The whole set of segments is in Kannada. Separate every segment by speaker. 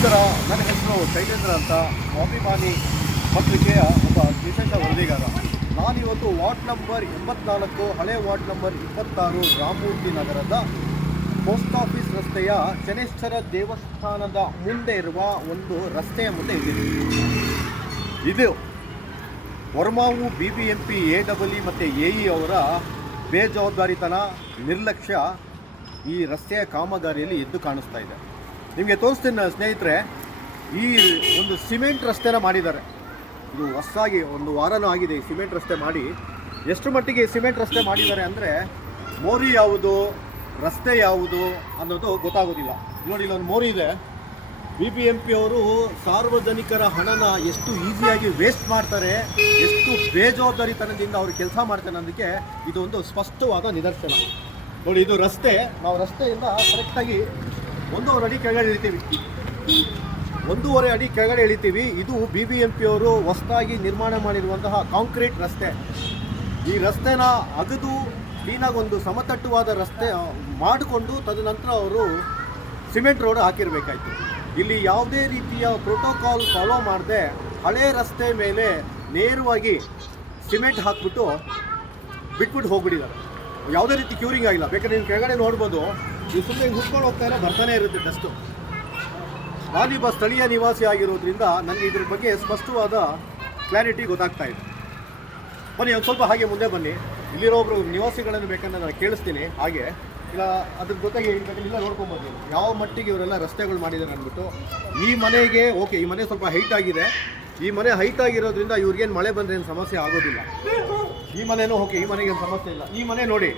Speaker 1: ನಮಸ್ಕಾರ ನನ್ನ ಹೆಸರು ಶೈಲೇಂದ್ರ ಅಂತ ಸ್ವಾಭಿಮಾನಿ ಪತ್ರಿಕೆಯ ಒಬ್ಬ ವಿಶೇಷ ವರದಿಗಾರ. ನಾನಿವತ್ತು ವಾರ್ಡ್ ನಂಬರ್ ಎಂಬತ್ನಾಲ್ಕು, ಹಳೆ ವಾರ್ಡ್ ನಂಬರ್ ಇಪ್ಪತ್ತಾರು, ರಾಮಮೂರ್ತಿ ನಗರದ ಪೋಸ್ಟ್ ಆಫೀಸ್ ರಸ್ತೆಯ ಶನೇಶ್ವರ ದೇವಸ್ಥಾನದ ಮುಂದೆ ಇರುವ ಒಂದು ರಸ್ತೆಯ ಮುಂದೆ ಇದ್ದೀನಿ. ಇದು ವರ್ಮಾವು B B M P A double E ಮತ್ತು ಎ ಇ ಅವರ ಬೇಜವಾಬ್ದಾರಿತನ, ನಿರ್ಲಕ್ಷ್ಯ ಈ ರಸ್ತೆಯ ಕಾಮಗಾರಿಯಲ್ಲಿ ಎದ್ದು ಕಾಣಿಸ್ತಾ ಇದೆ. ನಿಮಗೆ ತೋರಿಸ್ತೀನಿ ನನ್ನ ಸ್ನೇಹಿತರೆ, ಈ ಒಂದು ಸಿಮೆಂಟ್ ರಸ್ತೆನ ಮಾಡಿದ್ದಾರೆ. ಇದು ಹೊಸಾಗಿ ಒಂದು ವಾರನೂ ಆಗಿದೆ ಈ ಸಿಮೆಂಟ್ ರಸ್ತೆ ಮಾಡಿ. ಎಷ್ಟು ಮಟ್ಟಿಗೆ ಸಿಮೆಂಟ್ ರಸ್ತೆ ಮಾಡಿದ್ದಾರೆ ಅಂದರೆ, ಮೋರಿ ಯಾವುದು, ರಸ್ತೆ ಯಾವುದು ಅನ್ನೋದು ಗೊತ್ತಾಗೋದಿಲ್ಲ. ನೋಡಿ, ಇಲ್ಲೊಂದು ಮೋರಿ ಇದೆ. ಬಿ ಬಿ ಎಂ ಪಿ ಅವರು ಸಾರ್ವಜನಿಕರ ಹಣನ ಎಷ್ಟು ಈಸಿಯಾಗಿ ವೇಸ್ಟ್ ಮಾಡ್ತಾರೆ, ಎಷ್ಟು ಬೇಜವಾಬ್ದಾರಿತನದಿಂದ ಅವರು ಕೆಲಸ ಮಾಡ್ತಾರೆ ಅನ್ನೋದಕ್ಕೆ ಇದೊಂದು ಸ್ಪಷ್ಟವಾದ ನಿದರ್ಶನ. ನೋಡಿ, ಇದು ರಸ್ತೆ. ನಾವು ರಸ್ತೆಯಿಂದ ಕರೆಕ್ಟಾಗಿ ಒಂದೂವರೆ ಅಡಿ ಕೆಳಗಡೆ ಇಳಿತೀವಿ. ಒಂದೂವರೆ ಅಡಿ ಕೆಳಗಡೆ ಇಳಿತೀವಿ. ಇದು ಬಿ ಬಿ ಎಂ ಪಿ ಅವರು ಹೊಸದಾಗಿ ನಿರ್ಮಾಣ ಮಾಡಿರುವಂತಹ ಕಾಂಕ್ರೀಟ್ ರಸ್ತೆ. ಈ ರಸ್ತೆನ ಅಗದು ಕ್ಲೀನಾಗಿ ಒಂದು ಸಮತಟ್ಟುವಾದ ರಸ್ತೆ ಮಾಡಿಕೊಂಡು ತದನಂತರ ಅವರು ಸಿಮೆಂಟ್ ರೋಡ್ ಹಾಕಿರಬೇಕಾಯ್ತು. ಇಲ್ಲಿ ಯಾವುದೇ ರೀತಿಯ ಪ್ರೋಟೋಕಾಲ್ ಫಾಲೋ ಮಾಡದೆ ಹಳೆ ರಸ್ತೆ ಮೇಲೆ ನೇರವಾಗಿ ಸಿಮೆಂಟ್ ಹಾಕ್ಬಿಟ್ಟು ಬಿಟ್ಬಿಟ್ಟು ಹೋಗ್ಬಿಟ್ಟಿದ್ದಾರೆ. ಯಾವುದೇ ರೀತಿ ಕ್ಯೂರಿಂಗ್ ಆಗಿಲ್ಲ. ಬೇಕಾದ್ರೆ ನೀವು ಕೆಳಗಡೆ ನೋಡ್ಬೋದು. ನೀವು ಸುಮ್ಮನೆ ಹುಡ್ಕೊಂಡು ಹೋಗ್ತಾ ಇಲ್ಲ ಬರ್ತಾನೆ ಇರುತ್ತೆ ಡಸ್ಟು. ನಾನೀಗ ಸ್ಥಳೀಯ ನಿವಾಸಿ ಆಗಿರೋದ್ರಿಂದ ನನಗೆ ಇದ್ರ ಬಗ್ಗೆ ಸ್ಪಷ್ಟವಾದ ಕ್ಲಾರಿಟಿ ಗೊತ್ತಾಗ್ತಾ ಇದೆ. ಬನ್ನಿ, ಒಂದು ಸ್ವಲ್ಪ ಹಾಗೆ ಮುಂದೆ ಬನ್ನಿ. ಇಲ್ಲಿರೋ ಒಬ್ರು ನಿವಾಸಿಗಳನ್ನು ಬೇಕಂದ್ರೆ ನಾನು ಕೇಳಿಸ್ತೀನಿ ಹಾಗೆ. ಇಲ್ಲ, ಅದ್ರ ಜೊತೆಗೆ ಇಲ್ಲ ನೋಡ್ಕೊಬೋದು ಯಾವ ಮಟ್ಟಿಗೆ ಇವರೆಲ್ಲ ರಸ್ತೆಗಳು ಮಾಡಿದ್ದಾರೆ ಅಂದ್ಬಿಟ್ಟು, ಈ ಮನೆಗೆ, ಓಕೆ, ಈ ಮನೆ ಸ್ವಲ್ಪ ಹೈಟ್ ಆಗಿದೆ. ಈ ಮನೆ ಹೈಟ್ ಆಗಿರೋದ್ರಿಂದ ಇವ್ರಿಗೇನು ಮಳೆ ಬಂದ್ರೆ ಏನು ಸಮಸ್ಯೆ ಆಗೋದಿಲ್ಲ. ಈ ಮನೆಯೂ ಓಕೆ, ಈ ಮನೆಗೆ ಸಮಸ್ಯೆ ಇಲ್ಲ. ಈ ಮನೆ ನೋಡಿ.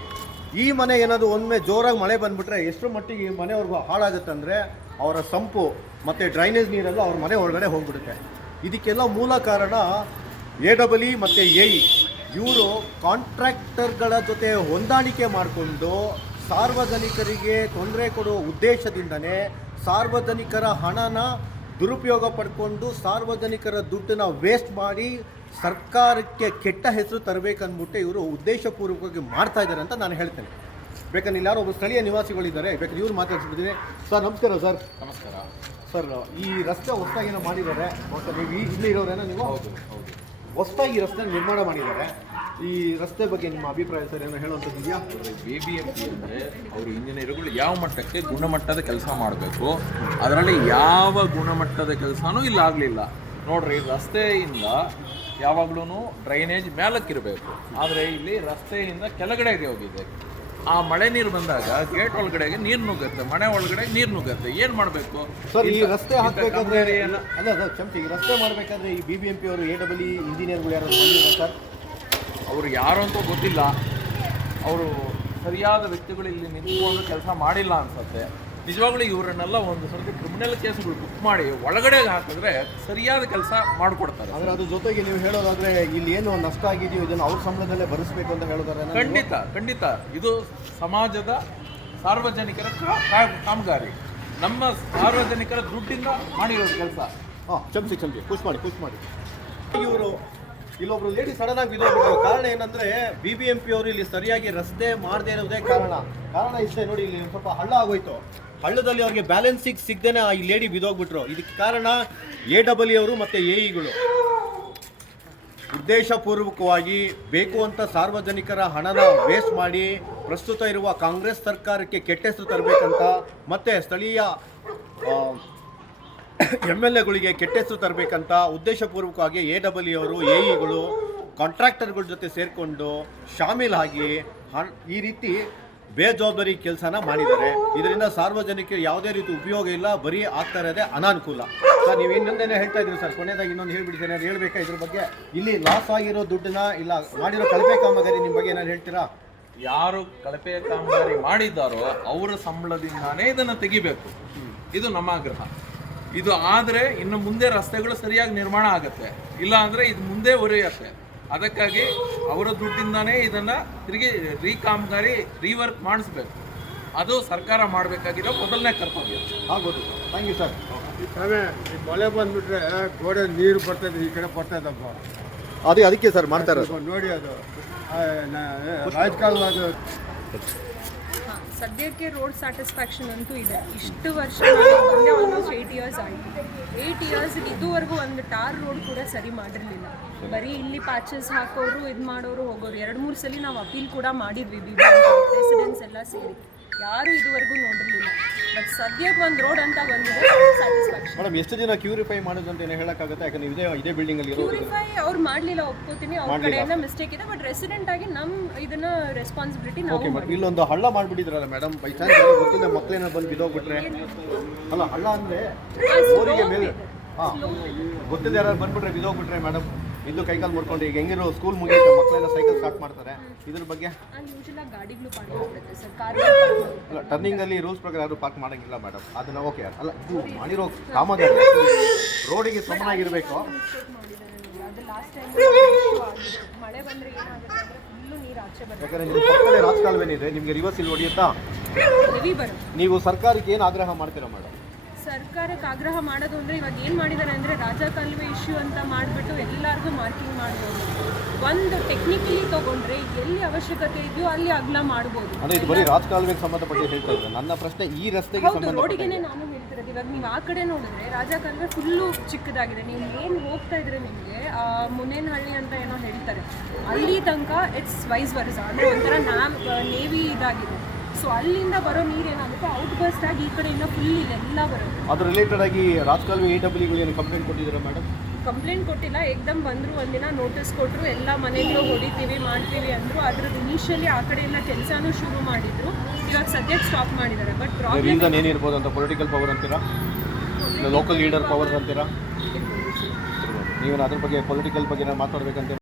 Speaker 1: ಈ ಮನೆ ಏನಾದರೂ ಒಮ್ಮೆ ಜೋರಾಗಿ ಮಳೆ ಬಂದುಬಿಟ್ರೆ ಎಷ್ಟು ಮಟ್ಟಿಗೆ ಈ ಮನೆಯವ್ರಿಗೂ ಹಾಳಾಗುತ್ತೆ ಅಂದರೆ ಅವರ ಸಂಪು ಮತ್ತು ಡ್ರೈನೇಜ್ ನೀರೆಲ್ಲ ಅವ್ರ ಮನೆ ಒಳಗಡೆ ಹೋಗ್ಬಿಡುತ್ತೆ. ಇದಕ್ಕೆಲ್ಲ ಮೂಲ ಕಾರಣ ಎ ಡಬಲ್ ಇ ಮತ್ತು ಎ ಇವರು ಕಾಂಟ್ರಾಕ್ಟರ್ಗಳ ಜೊತೆ ಹೊಂದಾಣಿಕೆ ಮಾಡಿಕೊಂಡು ಸಾರ್ವಜನಿಕರಿಗೆ ತೊಂದರೆ ಕೊಡುವ ಉದ್ದೇಶದಿಂದನೇ ಸಾರ್ವಜನಿಕರ ಹಣನ ದುರುಪಯೋಗ ಪಡ್ಕೊಂಡು ಸಾರ್ವಜನಿಕರ ದುಡ್ಡನ್ನು ವೇಸ್ಟ್ ಮಾಡಿ ಸರ್ಕಾರಕ್ಕೆ ಕೆಟ್ಟ ಹೆಸರು ತರಬೇಕಂದ್ಬಿಟ್ಟು ಇವರು ಉದ್ದೇಶಪೂರ್ವಕವಾಗಿ ಮಾಡ್ತಾ ಇದ್ದಾರೆ ಅಂತ ನಾನು ಹೇಳ್ತೇನೆ. ಬೇಕಾದ್ರೆ ಇಲ್ಲಿ ಯಾರೋ ಒಬ್ಬರು ಸ್ಥಳೀಯ ನಿವಾಸಿಗಳಿದ್ದಾರೆ. ಬೇಕಾದ್ರೆ ಇವ್ರು ಮಾತಾಡ್ಸ್ಬಿಟ್ಟಿದ್ದೀನಿ. ಸರ್ ನಮಸ್ಕಾರ ಸರ್.
Speaker 2: ನಮಸ್ಕಾರ.
Speaker 1: ಸರ್ ಈ ರಸ್ತೆ ಹೊಸದಾಗಿ ಏನೋ ಮಾಡಿದ್ದಾರೆ. ಓಕೆ ನೀವು ಇಲ್ಲಿ ಇರೋರೇನೋ ನೀವು?
Speaker 2: ಹೌದು ಹೌದು.
Speaker 1: ಹೊಸದಾಗಿ ಈ ರಸ್ತೆ ನಿರ್ಮಾಣ ಮಾಡಿದ್ದಾರೆ. ಈ ರಸ್ತೆ ಬಗ್ಗೆ ನಿಮ್ಮ ಅಭಿಪ್ರಾಯ ಸರ್ ಏನೋ ಹೇಳುವಂಥದ್ದು ಇದೆಯಾ?
Speaker 2: ಬಿ ಬಿ ಎಂ ಪಿ ಅಂದರೆ ಅವರು ಇಂಜಿನಿಯರ್ಗಳು ಯಾವ ಮಟ್ಟಕ್ಕೆ ಗುಣಮಟ್ಟದ ಕೆಲಸ ಮಾಡಬೇಕು ಅದರಲ್ಲಿ ಯಾವ ಗುಣಮಟ್ಟದ ಕೆಲಸನೂ ಇಲ್ಲ ಆಗಲಿಲ್ಲ. ನೋಡ್ರಿ ರಸ್ತೆಯಿಂದ ಯಾವಾಗ್ಲೂ ಡ್ರೈನೇಜ್ ಮೇಲಕ್ಕಿರಬೇಕು ಆದರೆ ಇಲ್ಲಿ ರಸ್ತೆಯಿಂದ ಕೆಳಗಡೆಗೆ ಹೋಗಿದೆ. ಆ ಮಳೆ ನೀರು ಬಂದಾಗ ಗೇಟ್ ಒಳಗಡೆಗೆ ನೀರು ನುಗ್ಗುತ್ತೆ ಮನೆ ಒಳಗಡೆ ನೀರು ನುಗ್ಗುತ್ತೆ ಏನು ಮಾಡಬೇಕು?
Speaker 1: ಸರ್ ಈ ರಸ್ತೆ ಹಾಕಬೇಕಾದ್ರೆ ಅಲ್ಲ ಅದ ಈ ರಸ್ತೆ ಮಾಡಬೇಕಾದ್ರೆ ಈ ಬಿ ಬಿ ಎಂ ಪಿ ಅವರು ಎ ಡಬಲ್ ಇ ಇಂಜಿನಿಯರ್ಗಳು ಯಾರು ಸರ್?
Speaker 2: ಅವರು ಯಾರು ಅಂತ ಗೊತ್ತಿಲ್ಲ. ಅವರು ಸರಿಯಾದ ವ್ಯಕ್ತಿಗಳು ಇಲ್ಲಿ ನಿಂತ್ಕೊಂಡು ಕೆಲಸ ಮಾಡಿಲ್ಲ ಅನ್ಸುತ್ತೆ. ನಿಜವಾಗ್ಲೂ ಇವರನ್ನೆಲ್ಲ ಒಂದು ಸ್ವಲ್ಪ ಕ್ರಿಮಿನಲ್ ಕೇಸ್ಗಳು ಬುಕ್ ಮಾಡಿ ಒಳಗಡೆ ಹಾಕಿದ್ರೆ ಸರಿಯಾದ ಕೆಲಸ ಮಾಡಿಕೊಡ್ತಾರೆ.
Speaker 1: ಅಂದ್ರೆ ಅದ್ರ ಜೊತೆಗೆ ನೀವು ಹೇಳೋದಾದ್ರೆ ಇಲ್ಲಿ ಏನು ನಷ್ಟ ಆಗಿದೆಯೋ ಇದನ್ನು ಅವ್ರ ಸಂಬಳದಲ್ಲೇ ಭರಿಸಬೇಕು ಅಂತ ಹೇಳೋದಾರೆ
Speaker 2: ಖಂಡಿತ ಖಂಡಿತ. ಇದು ಸಮಾಜದ ಸಾರ್ವಜನಿಕರ ಕಾಮಗಾರಿ. ನಮ್ಮ ಸಾರ್ವಜನಿಕರ ದುಡ್ಡಿಂದ ಮಾಡಿರೋದು ಕೆಲಸ.
Speaker 1: ಹಾಂ ಕ್ಷಮಿಸಿ ಕ್ಷಮಿಸಿ. ಖುಷ್ ಮಾಡಿ ಖುಷ್ ಮಾಡಿ. ಇವರು ಇಲ್ಲೊಬ್ರು ಲೇಡಿ ಸಡನ್ ಆಗಿ ಬಿದ್ದೋಗ್ಬಿಟ್ಟು ಕಾರಣ ಏನಂದ್ರೆ ಬಿ ಬಿ ಎಂ ಪಿ ಅವರು ಇಲ್ಲಿ ಸರಿಯಾಗಿ ರಸ್ತೆ ಮಾಡದೇ ಇರೋದೇ ಕಾರಣ. ಕಾರಣ ಇಷ್ಟೇ ನೋಡಿ, ಇಲ್ಲಿ ಸ್ವಲ್ಪ ಹಳ್ಳ ಆಗೋಯ್ತು. ಹಳ್ಳದಲ್ಲಿ ಅವ್ರಿಗೆ ಬ್ಯಾಲೆನ್ಸಿಗೆ ಸಿಗ್ದೇನೆ ಆ ಈ ಲೇಡಿ ಬಿದ್ದೋಗ್ಬಿಟ್ರು. ಇದಕ್ಕೆ ಕಾರಣ ಎ ಡಬಲ್ ಅವರು ಮತ್ತೆ ಎ ಇಗಳು ಉದ್ದೇಶಪೂರ್ವಕವಾಗಿ ಬೇಕು ಅಂತ ಸಾರ್ವಜನಿಕರ ಹಣನ ವೇಸ್ಟ್ ಮಾಡಿ ಪ್ರಸ್ತುತ ಇರುವ ಕಾಂಗ್ರೆಸ್ ಸರ್ಕಾರಕ್ಕೆ ಕೆಟ್ಟ ಹೆಸರು ತರಬೇಕಂತ ಮತ್ತೆ ಸ್ಥಳೀಯ ಎಂ ಎಲ್ ಎಗಳಿಗೆ ಕೆಟ್ಟ ಹೆಸರು ತರಬೇಕಂತ ಉದ್ದೇಶಪೂರ್ವಕವಾಗಿ ಎ ಡಬಲ್ ಇ ಅವರು ಎ ಇಗಳು ಕಾಂಟ್ರಾಕ್ಟರ್ಗಳ ಜೊತೆ ಸೇರಿಕೊಂಡು ಶಾಮೀಲಾಗಿ ಹಣ್ ಈ ರೀತಿ ಬೇಜವಾಬ್ದಾರಿ ಕೆಲಸನ ಮಾಡಿದ್ದಾರೆ. ಇದರಿಂದ ಸಾರ್ವಜನಿಕರು ಯಾವುದೇ ರೀತಿ ಉಪಯೋಗ ಇಲ್ಲ ಬರೀ ಆಗ್ತಾ ಇರೋದೇ ಅನಾನುಕೂಲ. ಸರ್ ನೀವು ಇನ್ನೊಂದೇನೆ ಹೇಳ್ತಾ ಇದ್ದೀವಿ ಸರ್ ಕೊನೆಯದಾಗಿ ಇನ್ನೊಂದು ಹೇಳ್ಬಿಡ್ತೀನಿ ಏನಾದ್ರು ಹೇಳ್ಬೇಕಾ ಇದ್ರ ಬಗ್ಗೆ? ಇಲ್ಲಿ ಲಾಸ್ ಆಗಿರೋ ದುಡ್ಡನ್ನ ಇಲ್ಲ ಮಾಡಿರೋ ಕಳಪೆ ಕಾಮಗಾರಿ ನಿಮ್ಮ ಬಗ್ಗೆ ಏನಾದ್ರು ಹೇಳ್ತೀರಾ?
Speaker 2: ಯಾರು ಕಳಪೆ ಕಾಮಗಾರಿ ಮಾಡಿದ್ದಾರೋ ಅವರ ಸಂಬಳದಿಂದಾನೇ ಇದನ್ನು ತೆಗಿಬೇಕು. ಇದು ನಮ್ಮ ಆಗ್ರಹ. ಇದು ಆದರೆ ಇನ್ನು ಮುಂದೆ ರಸ್ತೆಗಳು ಸರಿಯಾಗಿ ನಿರ್ಮಾಣ ಆಗುತ್ತೆ. ಇಲ್ಲ ಅಂದರೆ ಇದು ಮುಂದೆ ಒರೆಯುತ್ತೆ. ಅದಕ್ಕಾಗಿ ಅವರ ದುಡ್ಡಿಂದಾನೇ ಇದನ್ನು ತಿರುಗಿ ರೀ ಕಾಮಗಾರಿ ರೀವರ್ಕ್ ಮಾಡಿಸ್ಬೇಕು. ಅದು ಸರ್ಕಾರ ಮಾಡಬೇಕಾಗಿರೋ ಮೊದಲನೇ ಕರ್ತವ್ಯ.
Speaker 1: ಆಗ್ಬೋದು. ಥ್ಯಾಂಕ್ ಯು ಸರ್
Speaker 3: ಈ ಮಳೆ ಬಂದ್ಬಿಟ್ರೆ ಗೋಡೆ ನೀರು ಬರ್ತದೆ ಈ ಕಡೆ ಬರ್ತದಪ್ಪ
Speaker 1: ಅದೇ ಅದಕ್ಕೆ ಸರ್
Speaker 3: ಮಾಡ್ತಾರೆ ನೋಡಿ ಅದು. ಆ, ನ- ರಾಜಕಾರಣ ಅದು
Speaker 4: ಹಾ, ಸದ್ಯಕ್ಕೆ ರೋಡ್ ಸ್ಯಾಟಿಸ್ಫ್ಯಾಕ್ಷನ್ ಅಂತೂ ಇದೆ. ಇಷ್ಟು ವರ್ಷ ಆಲ್ಮೋಸ್ಟ್ ಏಯ್ಟ್ ಇಯರ್ಸ್ ಇಯರ್ಸ್ ಆಯಿತು. ಏಯ್ಟ್ ಇಯರ್ಸ್ ಇದುವರೆಗೂ ಒಂದು ಟಾರ್ ರೋಡ್ ಕೂಡ ಸರಿ ಮಾಡಿರಲಿಲ್ಲ. ಬರೀ ಇಲ್ಲಿ ಪ್ಯಾಚಸ್ ಹಾಕೋರು ಇದು ಮಾಡೋರು ಹೋಗೋರು. ಎರಡು ಮೂರು ಸಲ ನಾವು ಅಪೀಲ್ ಕೂಡ ಮಾಡಿದ್ವಿ, ಬಿ ರೆಸಿಡೆನ್ಸ್ ಎಲ್ಲ ಸೇರಿ. ಯಾರು ಇದುವರೆಗೂ ನೋಡಿರಲಿಲ್ಲ. ಬಟ್ ಸದ್ಯಕ್ಕೆ ಒಂದು ರೋಡ್ ಅಂತ ಬಂದಿದೆ ಸ್ಯಾಟಿಸ್ಫ್ಯಾಕ್ಷನ್
Speaker 1: ಮೇಡಮ್ ಎಷ್ಟು ದಿನ ಕ್ಯೂರಿಫೈ ಮಾಡೋದಂತ ಏನು ಹೇಳೋಕ್ಕಾಗುತ್ತೆ? ಯಾಕಂದ್ರೆ ಇದೇ ಇದೇ ಬಿಲ್ಡಿಂಗಲ್ಲಿ ಇರೋದು.
Speaker 4: ಕ್ಯೂರಿಫೈ ಅವ್ರು ಮಾಡಲಿಲ್ಲ ಒಪ್ಕೋತೀನಿ. ಅವ್ರ ಕಡೆಯಿಂದ ಮಿಸ್ಟೇಕ್ ಇದೆ ಬಟ್ ರೆಸಿಡೆಂಟ್ ಆಗಿ ನಮ್ಮ ಇದನ್ನ ರೆಸ್ಪಾನ್ಸಿಬಿಲಿಟಿ ನಾವು
Speaker 1: ಓಕೆ ಇಲ್ಲೊಂದು ಹಳ್ಳ ಮಾಡ್ಬಿಟ್ಟಿದ್ರಲ್ಲ ಮೇಡಮ್. ಬೈ ಚಾನ್ಸ್ ಗೊತ್ತಿಲ್ಲ ಮಕ್ಕಳೇನ ಬಂದು ಬಿದ್ದೋಗ್ಬಿಟ್ರೆ. ಅಲ್ಲ ಹಳ್ಳ ಅಂದ್ರೆ ಊರಿಗೆ ಮೇಲೆ ಹಾಂ. ಗೊತ್ತಿಲ್ಲ ಯಾರು ಬಂದ್ಬಿಟ್ರೆ ಬಿದ್ದೋಗ್ಬಿಟ್ರೆ ಮೇಡಮ್. ಇದ್ದು ಕೈಕಾಲು ಮುಡ್ಕೊಂಡು ಈಗ ಹೆಂಗಿರೋ ಸ್ಕೂಲ್ ಮುಗಿಯುತ್ತೆ ಮಕ್ಕಳೆಲ್ಲ ಸೈಕಲ್ ಸ್ಟಾರ್ಟ್ ಮಾಡ್ತಾರೆ. ಇದ್ರ ಬಗ್ಗೆ?
Speaker 4: ಅಲ್ಲಿ
Speaker 1: ಟರ್ನಿಂಗಲ್ಲಿ ರೂಲ್ಸ್ ಪ್ರಕಾರ ಯಾರು ಪಾರ್ಕ್ ಮಾಡಂಗಿಲ್ಲ ಮೇಡಮ್ ಅದನ್ನ ಓಕೆ ಅಲ್ಲ ಇದು ಮಾಡಿರೋ ಕಾಮಗಾರಿ ರೋಡಿಗೆ ಸಮನಾಗಿರಬೇಕು.
Speaker 4: ನಿಮ್ಗೆ
Speaker 1: ಯಾಕಂದ್ರೆ ನಿಮ್ಮ ಪಕ್ಕದಲ್ಲಿ ರಾಜಕಾಲುವೆನಿದೆ ನಿಮಗೆ ರಿವರ್ಸ್ ಇಲ್ಲಿ ಹೊಡೆಯುತ್ತಾ? ನೀವು ಸರ್ಕಾರಕ್ಕೆ ಏನು ಆಗ್ರಹ ಮಾಡ್ತೀರಾ ಮೇಡಮ್
Speaker 4: ಸರ್ಕಾರಕ್ಕೆ ಆಗ್ರಹ ಮಾಡೋದು ಅಂದರೆ ಇವಾಗ ಏನು ಮಾಡಿದ್ದಾರೆ ಅಂದರೆ ರಾಜ ಕಾಲುವೆ ಇಶ್ಯೂ ಅಂತ ಮಾಡಿಬಿಟ್ಟು ಎಲ್ಲರಿಗೂ ಮಾರ್ಕಿಂಗ್ ಮಾಡ್ಬೋದು ಒಂದು ಟೆಕ್ನಿಕಲಿ ತೊಗೊಂಡ್ರೆ ಎಲ್ಲಿ ಅವಶ್ಯಕತೆ ಇದೆಯೋ ಅಲ್ಲಿ ಅಗಲ ಮಾಡ್ಬೋದು.
Speaker 1: ಅಂದ್ರೆ ಇದು ಬರೀ ರಾಜಕಾಲುವೆಗೆ ಸಂಬಂಧಪಟ್ಟು ಹೇಳ್ತಾ ಇದ್ದಾರೆ. ನನ್ನ ಪ್ರಶ್ನೆ ಈ ರಸ್ತೆಗೆ
Speaker 4: ಹೌದು ರೋಡಿಗೆನೆ ನಾನು ಹೇಳ್ತಿರೋದು. ಇವಾಗ ನೀವು ಆ ಕಡೆ ನೋಡಿದ್ರೆ ರಾಜ ಕಾಲುವೆ ಫುಲ್ಲು ಚಿಕ್ಕದಾಗಿದೆ. ನೀವು ಏನು ಹೋಗ್ತಾ ಇದ್ರೆ ನಿಮಗೆ ಮುನೇನಹಳ್ಳಿ ಅಂತ ಏನೋ ಹೇಳ್ತಾರೆ. ಅಲ್ಲಿ ತನಕ ಇಟ್ಸ್ ವೈಸ್ ವರ್ಸ ಅಂದರೆ ಒಂಥರ ನಾವ್ ನೇವಿ ಇದಾಗಿದೆ. ಸೊ ಅಲ್ಲಿಂದ ಬರೋ ನೀರು ಏನಾಗುತ್ತೆ? ಔಟ್ ಬಸ್ಟ್ ಆಗಿ ಈ ಕಡೆಯಿಂದ ಫುಲ್ ಇಲ್ಲೆಲ್ಲ ಬರುತ್ತೆ.
Speaker 1: ಅದ್ರ ರಿಲೇಟೆಡ್ ಆಗಿ ರಾಜಕಾಲುವೆ ಎ ಡಬ್ಲ್ಯೂ ಏನು ಕಂಪ್ಲೇಂಟ್ ಕೊಟ್ಟಿದ್ದೀರಾ ಮೇಡಮ್
Speaker 4: ಕಂಪ್ಲೇಂಟ್ ಕೊಟ್ಟಿಲ್ಲ ಏಕ್ದಮ್ ಬಂದರು ಒಂದಿನ ನೋಟಿಸ್ ಕೊಟ್ಟರು ಎಲ್ಲ ಮನೆಗಳು ಹೊಡಿತೀವಿ ಮಾಡ್ತೀವಿ ಅಂದರು. ಅದ್ರದ್ದು ಇನಿಷಿಯಲಿ ಆ ಕಡೆ ಎಲ್ಲ ಕೆಲಸನೂ ಶುರು ಮಾಡಿದ್ರು. ಇವಾಗ ಸದ್ಯಕ್ಕೆ ಸ್ಟಾಪ್ ಮಾಡಿದ್ದಾರೆ. ಬಟ್
Speaker 1: ರೀಸನ್ ಏನಿರ್ಬೋದು ಅಂತ ಪೊಲಿಟಿಕಲ್ ಪವರ್ ಅಂತೀರಾ? ಲೋಕಲ್ ಲೀಡರ್ ಪವರ್ ಅಂತೀರಾ? ನೀವೇನು ಅದ್ರ ಬಗ್ಗೆ ಪೊಲಿಟಿಕಲ್ ಬಗ್ಗೆ ಮಾತಾಡ್ಬೇಕಂತ